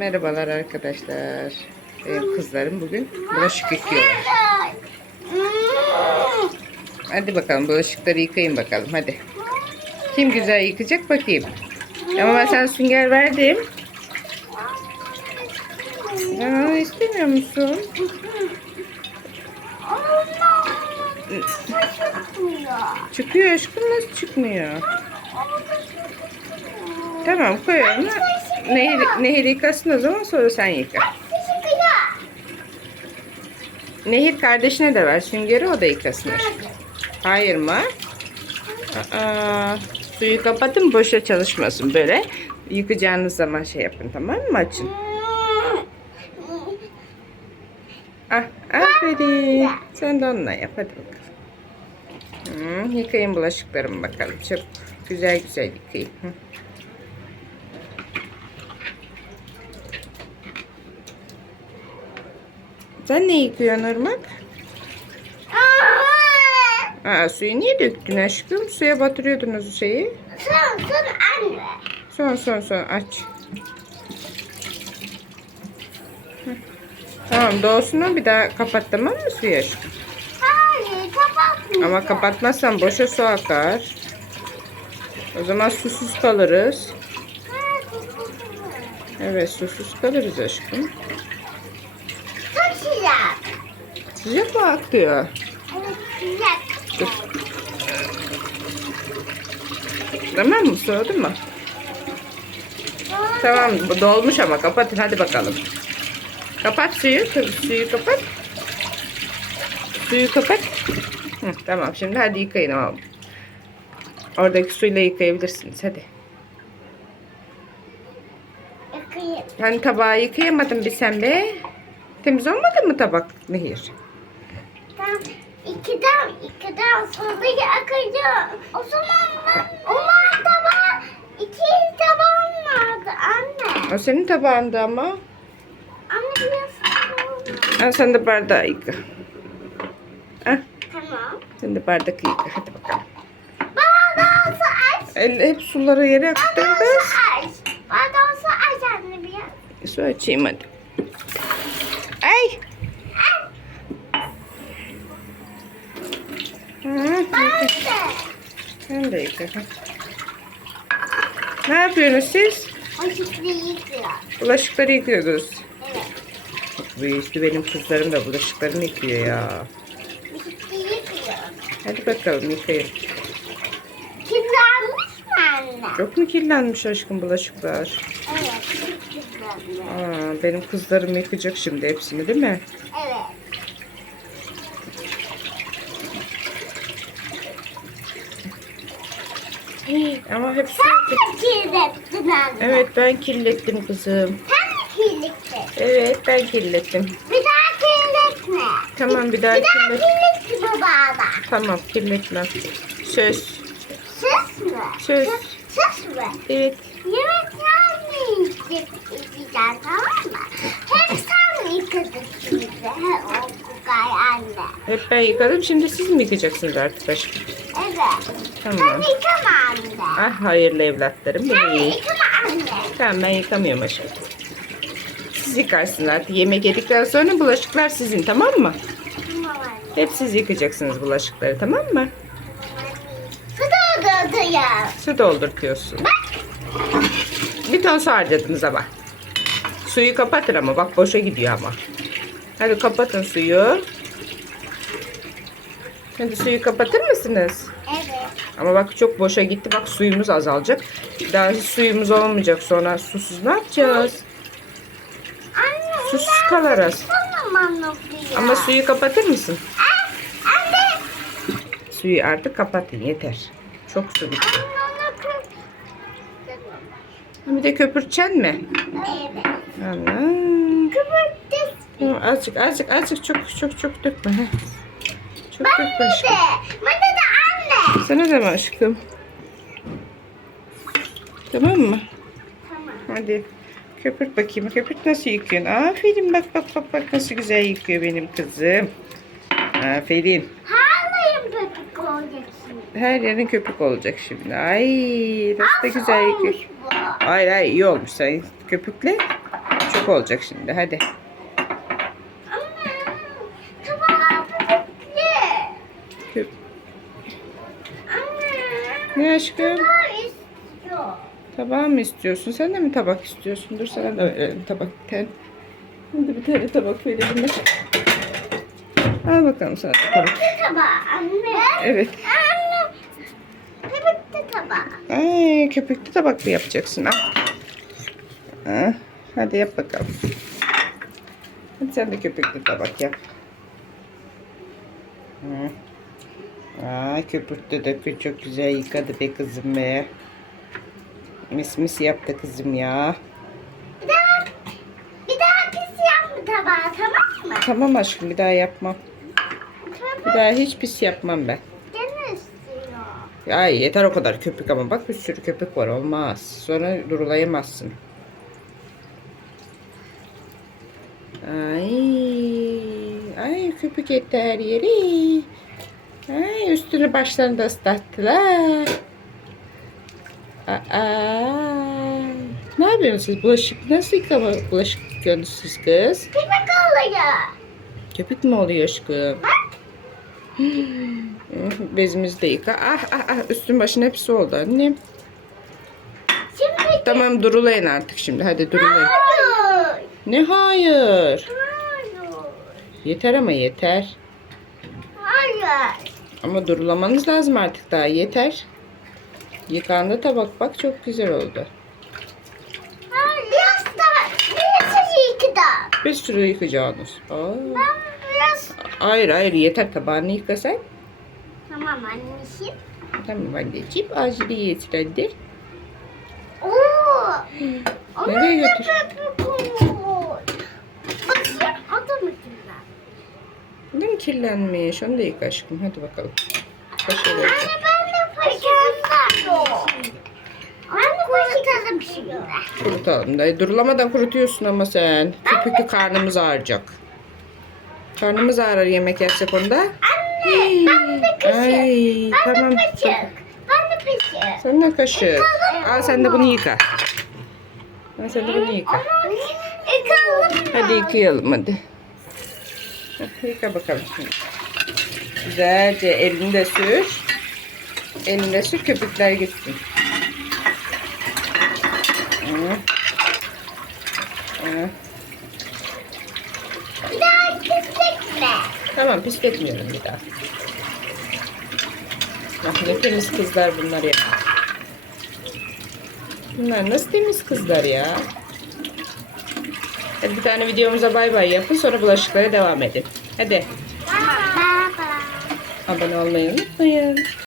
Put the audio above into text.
Merhabalar arkadaşlar. Benim kızlarım bugün bulaşık yıkıyorlar. Hadi bakalım bulaşıkları yıkayın bakalım hadi. Kim güzel yıkayacak bakayım. Ama ben sana sünger verdim. Aa, istemiyor musun? Çıkıyor aşkım nasıl çıkmıyor? Tamam koy onu. Nehir, nehir yıkasın o zaman sonra sen yıka. Nehir kardeşine de ver süngeri o da yıkasın. Hayır mı? Aa, suyu kapatın boşa çalışmasın böyle. Yıkayacağınız zaman şey yapın tamam mı açın. Ah, aferin. Sen de onunla yap hadi bakalım. Hmm, yıkayın bulaşıklarımı bakalım. Çok güzel güzel yıkayın. Hı. Sen ne yıkıyorsun Irmak? Aa, suyu niye döktün aşkım? Suya batırıyordunuz şeyi. Son son anne. Son son son aç. Hı. Tamam doğsun o bir daha kapat tamam mı suyu aşkım? Hayır kapatmayacağım. Ama kapatmazsan boşa su akar. O zaman susuz kalırız. Evet susuz kalırız aşkım. Sıcak. Mı akıyor? Evet sıcak. Dur. Tamam mı? Soğudu mu? Tamam dolmuş ama kapatın hadi bakalım. Kapat suyu. Suyu kapat. Suyu kapat. Hı, tamam şimdi hadi yıkayın ama. Oradaki suyla yıkayabilirsiniz hadi. Yakayım. Hani tabağı yıkayamadın bir sen be. Temiz olmadı mı tabak Nehir? Tam ikiden ikiden sonra yakacağım. O zaman ben o tabağı iki tabağım vardı anne. O senin tabağında ama. Anne biraz Ha, sen de bardağı yıka. Ah, Tamam. sen de bardak yıka. Hadi bakalım. Bardağı aç. El, hep suları yere aktın Bardağı kız. aç. Bardağı aç anne biraz. Su açayım hadi. Ay. Hı, Ben yıka. de. Sen de yıka. Ne yapıyorsunuz siz? Şekilde yıkıyor. Bulaşıkları yıkıyordunuz. Evet. Bu işte benim kızlarım da bulaşıklarını yıkıyor ya. Şekilde yıkıyor. Hadi bakalım yıkayın. Kirlenmiş mi anne? Çok mu kirlenmiş aşkım bulaşıklar? Evet. çok. Aa, benim kızlarım yıkayacak şimdi hepsini değil mi? Evet. Ama hepsi... Sen mi kirlettin anne? Evet ben kirlettim kızım. Sen mi kirlettin? Evet ben kirlettim. Bir daha kirletme. Tamam bir daha Bir daha kirlet. kirletme bu bağda. Tamam kirletmem. Söz. Söz mü? Söz. Söz mü? Evet. Yemek yiyeceksin tamam mı? Hep sen mi yıkadın şimdi? He, o kukay anne. Hep ben yıkadım. Şimdi siz mi yıkacaksınız artık aşkım? Tamam. Sen yıkama anne. Ah hayırlı evlatlarım. Sen iyi. yıkama anne. Tamam ben yıkamıyorum aşkım. Siz yıkarsınız artık. Yemek yedikten sonra bulaşıklar sizin tamam mı? Tamam anne. Hep siz yıkacaksınız bulaşıkları tamam mı? Su doldurduyor. Su doldurtuyorsun. Bir ton su harcadınız ama. Suyu kapatın ama bak boşa gidiyor ama. Hadi kapatın suyu. Hadi suyu kapatır mısınız? Evet. Ama bak çok boşa gitti. Bak suyumuz azalacak. Daha hiç suyumuz olmayacak sonra. Susuz ne yapacağız? Anne. Susuz. Tamam okuyor. Ama suyu kapatır mısın? Ah, Anne. Suyu artık kapatın yeter. Çok su bitti. Anne onu. Bir de köpürteceksin mi? Evet. Kıvırttı. Tamam, Azıcık azıcık azıcık çok çok çok dökme. heh. Çok Ben de. aşkım. Bana da anne. Sana da mı aşkım? Tamam mı? Tamam. Hadi. Köpürt bakayım. Köpürt nasıl yıkıyorsun? Aferin bak bak bak bak nasıl güzel yıkıyor benim kızım. Aferin. Harlayım köpük olacak şimdi. Her yerin köpük olacak şimdi. Ay nasıl da güzel yıkıyor. Hayır hayır iyi olmuş sen köpükle. Çok olacak şimdi hadi. Anne. Tabağı bitti. Köp-. Ne aşkım? Tabağı mı istiyorsun? Sen de mi tabak istiyorsun? Dur sana da verelim tabak bir tane. Hadi bir tane tabak verelim. Al bakalım sana da tabak. Tabağı anne. Evet. Anne. Tabağı. Ay, köpüklü tabak mı yapacaksın? Al. Ha, hadi yap bakalım. Hadi sen de köpüklü tabak yap. Hı. Ay köpürttü de çok güzel yıkadı be kızım be. Mis mis yaptı kızım ya. Bir daha, bir daha pis yapma tabağı tamam mı? Tamam aşkım bir daha yapmam. Bir Tamam. daha hiç pis yapmam ben. Gene istiyor. Ya yeter o kadar köpük ama bak bir sürü köpük var olmaz. Sonra durulayamazsın. Ay, ay köpük etti her yeri. Üstünü başlarını da ıslattılar. Aa, ne yapıyorsunuz siz? Bulaşık nasıl yıkama bulaşık yıkıyorsunuz kız? Köpek oluyor. Köpük mü oluyor aşkım? Bak. Bezimizi de yıka. Ah ah ah üstün başın hepsi oldu annem. Şimdi Tamam durulayın artık şimdi. Hadi durulayın. Hayır. Ne hayır? Hayır. Yeter ama yeter. Hayır. Ama durulamanız lazım artık daha yeter. Yıkandı tabak bak çok güzel oldu. Biraz da bir sürü daha. Bir sürü yıkayacağınız. Aa. Ben biraz... Hayır hayır yeter tabağını yıka sen. Tamam anneciğim. Tamam anneciğim acili yetir hadi. Oo. Nereye ne götür? köpük olmuş. Bakayım o da mı güzel? Ne mi kirlenmiş? Onu da yıka aşkım. Hadi bakalım. Kaşığı da yıka. Anne ben de paşamda. Ben de paşamda şimdi. Kurutalım da. Durulamadan kurutuyorsun ama sen. Köpüklü karnımız ağrıyacak. Karnımız ağrır yemek yersek onda. Anne ben de kaşık. Ay Ben tamam. de paşık. Ben de paşık. Sen de kaşık. Al sen de bunu yıka. Al sen de bunu yıka. Yıkalım. Hadi yıkayalım hadi. Yıka bakalım şimdi. Güzelce elini de sür. Elini de sür köpükler gitsin. Bir daha pisletme. Tamam pisletmiyorum bir daha. Bak ne temiz kızlar bunlar ya. Bunlar nasıl temiz kızlar ya. Hadi bir tane videomuza bay bay yapın sonra bulaşıklara devam edin. Hadi abone olmayı unutmayın.